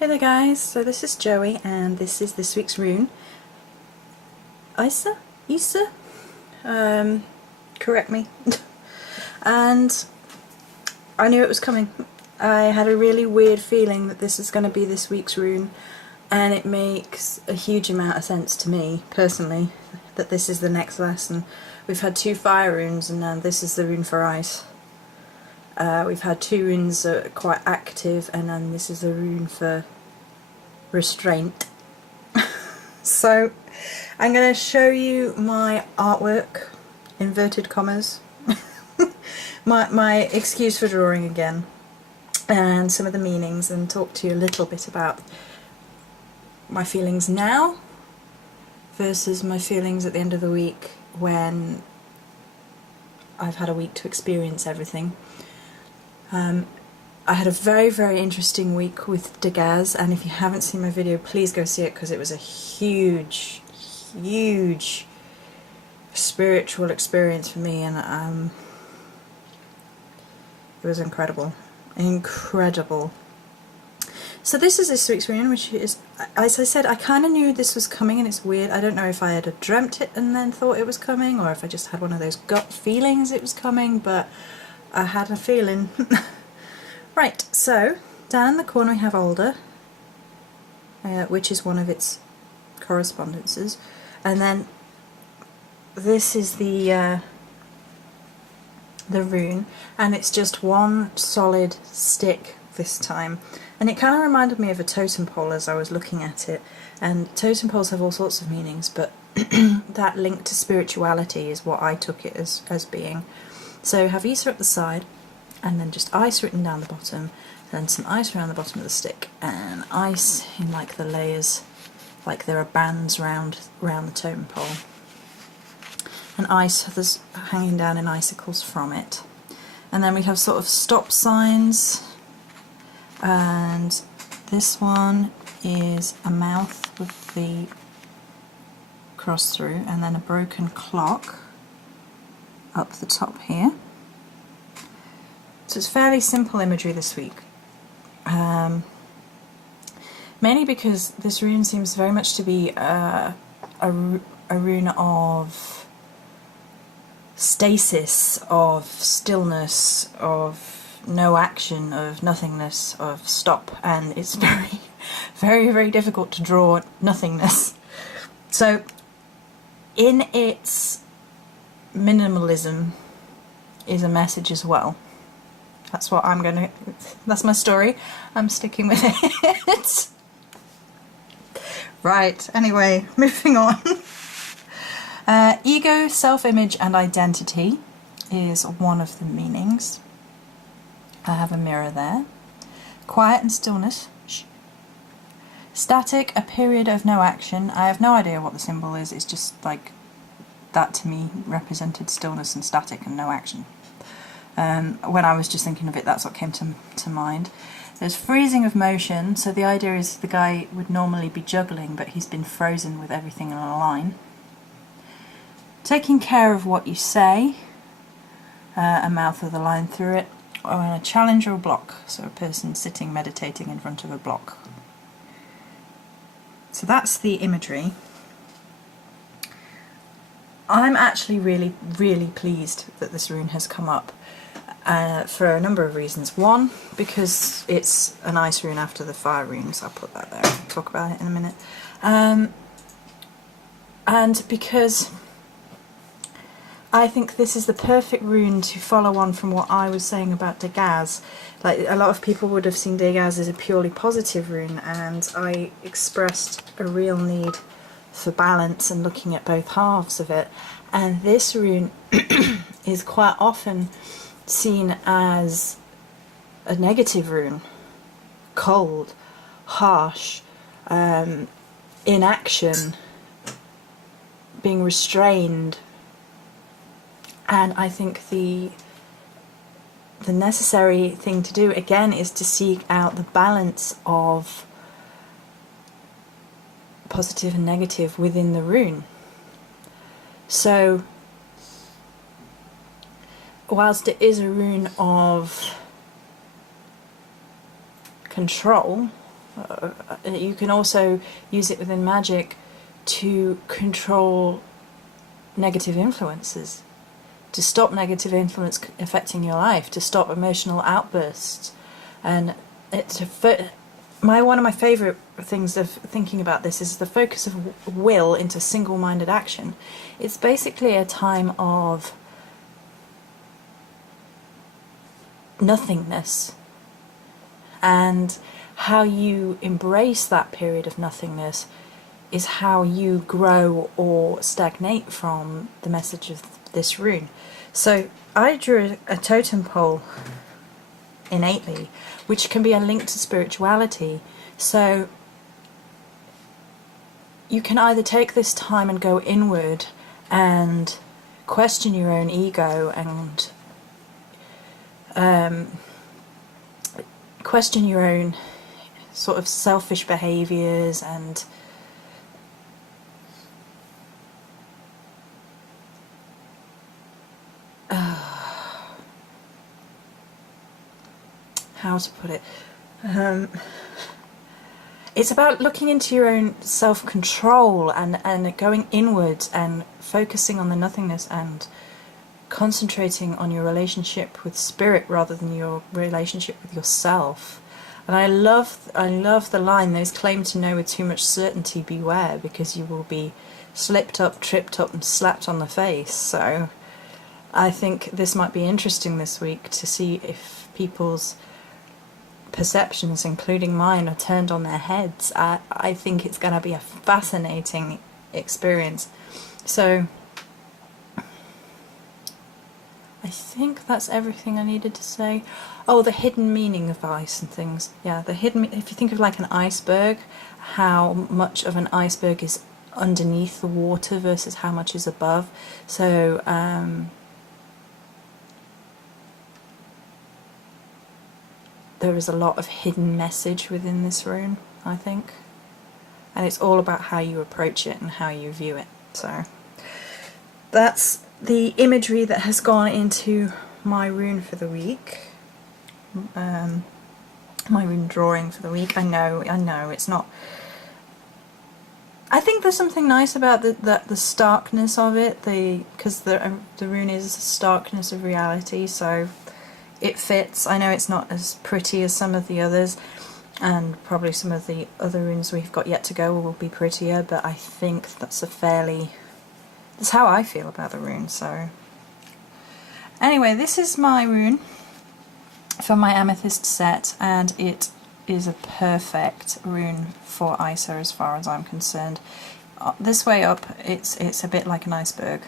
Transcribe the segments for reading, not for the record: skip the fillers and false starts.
Hey there guys, so this is Joey and this is this week's rune. Isa? Correct me. And I knew it was coming. I had a really weird feeling that this is going to be this week's rune, and it makes a huge amount of sense to me personally that this is the next lesson. We've had 2 fire runes and now this is the rune for ice. We've had 2 runes that are quite active, and then this is a rune for restraint. So I'm going to show you my artwork, inverted commas, my excuse for drawing again, and some of the meanings, and talk to you a little bit about my feelings now versus my feelings at the end of the week when I've had a week to experience everything. I had a very, very interesting week with Dagaz, and if you haven't seen my video, please go see it because it was a huge, huge spiritual experience for me, and it was incredible. Incredible. So this is this week's rune, which is, as I said, I kind of knew this was coming, and it's weird. I don't know if I had dreamt it and then thought it was coming, or if I just had one of those gut feelings it was coming, but I had a feeling. Right, so down in the corner we have Alder, which is one of its correspondences, and then this is the rune, and it's just one solid stick this time, and it kind of reminded me of a totem pole as I was looking at it, and totem poles have all sorts of meanings, but that link to spirituality is what I took it as being. So you have Isa at the side, and then just ice written down the bottom, then some ice around the bottom of the stick, and ice in like the layers, like there are bands round the totem pole, and ice there's hanging down in icicles from it. And then we have sort of stop signs, and this one is a mouth with the cross through, and then a broken clock up the top here. So it's fairly simple imagery this week, mainly because this rune seems very much to be a rune of stasis, of stillness, of no action, of nothingness, of stop, and it's very, very, very difficult to draw nothingness. So in its minimalism is a message as well. That's what I'm going to, that's my story, I'm sticking with it. Right, anyway, moving on. Ego, self-image and identity is one of the meanings. I have a mirror there. Quiet and stillness. Shh. Static, a period of no action. I have no idea what the symbol is, it's just like, that to me represented stillness and static and no action. When I was just thinking of it, that's what came to mind. There's freezing of motion, so the idea is the guy would normally be juggling, but he's been frozen with everything in a line. Taking care of what you say, a mouth with a line through it, or a challenge or a block, so a person sitting meditating in front of a block. So that's the imagery. I'm actually really, really pleased that this rune has come up. For a number of reasons. One, because it's an ice rune after the fire runes, I'll put that there, I'll talk about it in a minute. And because I think this is the perfect rune to follow on from what I was saying about Dagaz. Like, a lot of people would have seen Dagaz as a purely positive rune, and I expressed a real need for balance and looking at both halves of it. And this rune is quite often seen as a negative rune, cold, harsh, inaction, being restrained, and I think the necessary thing to do again is to seek out the balance of positive and negative within the rune. So whilst it is a rune of control, You can also use it within magic to control negative influences, to stop negative influence affecting your life, to stop emotional outbursts. And one of my favourite things of thinking about this is the focus of will into single-minded action. It's basically a time of nothingness, and how you embrace that period of nothingness is how you grow or stagnate from the message of this rune. So I drew a totem pole innately, which can be a link to spirituality. So you can either take this time and go inward and question your own ego and question your own sort of selfish behaviours and how to put it, it's about looking into your own self-control and going inwards and focusing on the nothingness and concentrating on your relationship with spirit rather than your relationship with yourself. And I love the line, "Those claim to know with too much certainty beware, because you will be slipped up, tripped up and slapped on the face." So I think this might be interesting this week to see if people's perceptions, including mine, are turned on their heads. I think it's going to be a fascinating experience. So I think that's everything I needed to say. Oh, the hidden meaning of ice and things. Yeah, the hidden. If you think of like an iceberg, how much of an iceberg is underneath the water versus how much is above. So there is a lot of hidden message within this rune, I think, and it's all about how you approach it and how you view it. So that's the imagery that has gone into my rune for the week, my rune drawing for the week. I know, it's not. I think there's something nice about the starkness of it, because the rune is the starkness of reality, so it fits. I know it's not as pretty as some of the others, and probably some of the other runes we've got yet to go will be prettier, but I think that's that's how I feel about the rune. So anyway, this is my rune for my amethyst set, and it is a perfect rune for ISA as far as I'm concerned. This way up it's a bit like an iceberg.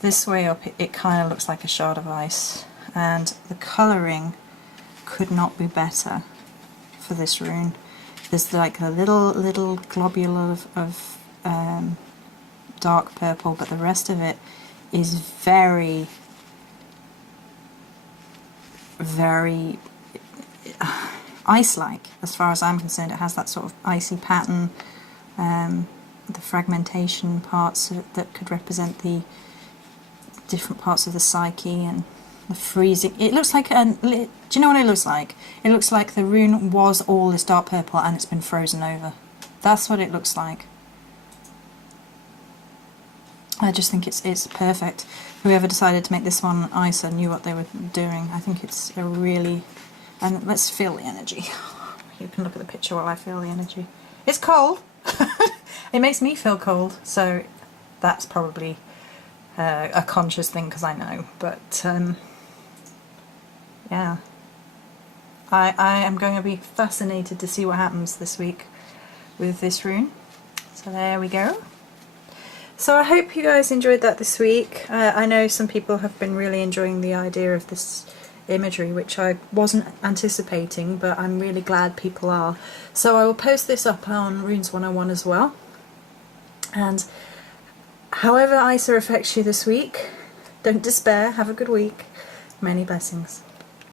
This way up it kind of looks like a shard of ice, and the colouring could not be better for this rune. There's like a little globule of dark purple, but the rest of it is very ice-like as far as I'm concerned. It has that sort of icy pattern, the fragmentation parts that could represent the different parts of the psyche, and the freezing. It looks like do you know what it looks like? It looks like the rune was all this dark purple and it's been frozen over. That's what it looks like. I just think it's perfect. Whoever decided to make this one ISA knew what they were doing. I think it's a really... And let's feel the energy. You can look at the picture while I feel the energy. It's cold. It makes me feel cold, so that's probably a conscious thing because I know. But yeah, I am going to be fascinated to see what happens this week with this rune. So there we go. So I hope you guys enjoyed that this week. I know some people have been really enjoying the idea of this imagery, which I wasn't anticipating, but I'm really glad people are. So I will post this up on Runes 101 as well. And however ISA affects you this week, don't despair, have a good week. Many blessings.